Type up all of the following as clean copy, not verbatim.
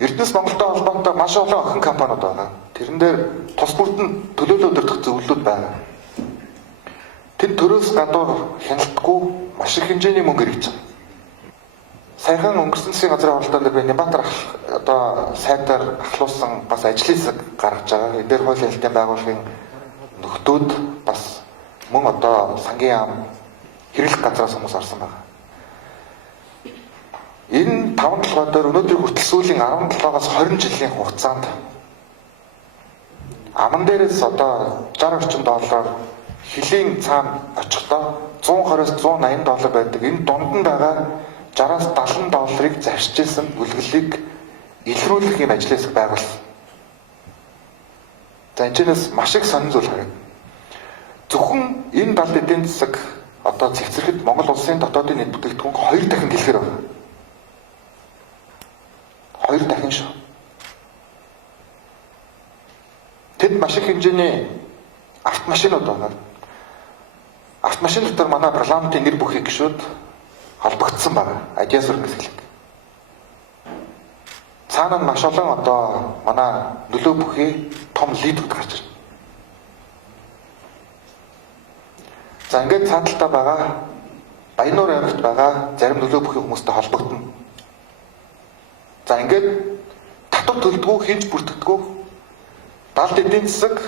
Эрдэнэс Монголтой холбоотой маш олон охин компаниуд байна. Тэрэн дээр тус бүрдэн төлөөлөл удирдах зөвлөлүүд байна. Тэд төрөөс гадуур хяналтгүй маш их хэмжээний мөнгө хэрэгж байгаа. Саяхан өнгөрсөн засгийн газрын оролдоон дээр би Нямбатар сайдаар ахлуулсан бас ажлын хэсэг гаргаж байгаа. Энэ дээр хуулийн хэлтийн байгууллагын нөхдүүд бас мөн одоо сангийн яам хэрэглэх газраас хүмүүс орсон байна. Энэ 5 толгой дээр өнөөдөр хүртэл сүүлийн 17-аас 20 жилийн хугацаанд аман дээрээс одоо 60 орчим доллараар хилийн цаана очихдоо 120-аас 180 доллар байдаг. Энэ дунд нь байгаа 60-аас 70 долларыг зарчижсэн бүлгэлийг илрүүлэх юм ажлын хэсэг байгуулсан. За энэчнээс маш их сонин зүйл харагдана. Зөвхөн энэ далд эдийн засаг одоо цэгцэрэхэд Монгол улсын дотоодын нийт бүтээгдэхүүн 2 дахин дэлгэр байна. 2 дахин шүү. Тэд маш их хэмжээний автомашинууд байна. Автомашин дотор манай парламентын нэр бүхий гишүүд холбогдсон байна. Ажиас өргөсгөлэг. Цаана нь маш олон одоо манай нөлөө бүхий том лидүүд гарч ирнэ. За ингээд цааталтаа байгаа Баяннуур аймагт байгаа зарим нөлөө бүхий хүмүүстэй холбогдно. За ингээд татвар төлдгөө хийж бүртгэдэггүй далд эдийн засаг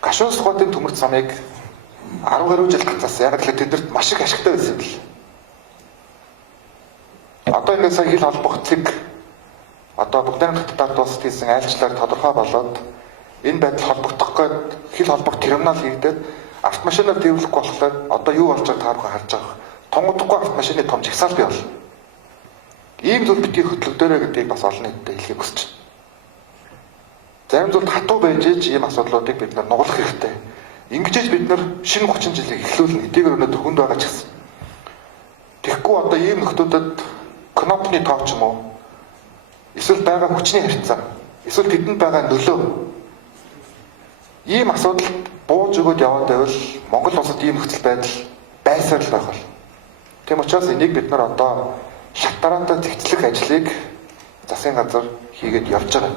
гашуун сухатын төмөрт замыг 10 гаруй жил гацаасан. Яг л тэднэрт маш их ашигтай байсан юм бэл. Одоо ингээд сая хил холбогдлыг одоо бүгдийн татвар дуусалт хийсэн айлчлаар тодорхой болоод энэ байдал холбогдох гээд хил холбох терминал хийгдээд автомашинаар дэвлэхгүй болохоор одоо юу болж байгааг таархан харж байгаа. Тонгодохгүй автомашины том жагсаал бий болно. Ийм зүйл битгий хөтлөгдөөрэй гэдгийг бас олон нийтэд хэлхийг хүсэж байна. Зарим зүйл хатуу байж ийм асуудлуудыг бид нугалах хэрэгтэй. Ингэж бид шинэ 30 жилийг эхлүүлнэ. Эдгээр өнөөдөр хүнд байгаа ч гэсэн. Тэгэхгүй одоо ийм нөхдүүдэд кнопны тоо ч юм уу эсвэл байгаа хүчний харьцаа эсвэл тэдэнд байгаа нөлөө ийм асуудалд бууж өгöd яваад байвал Монгол улсад ийм нөхцөл байдал байсаар л байх бол. Тийм учраас энийг бид нар одоо шат дараатай зэгцлэх ажлыг засгийн газар хийгээд явж байгаа.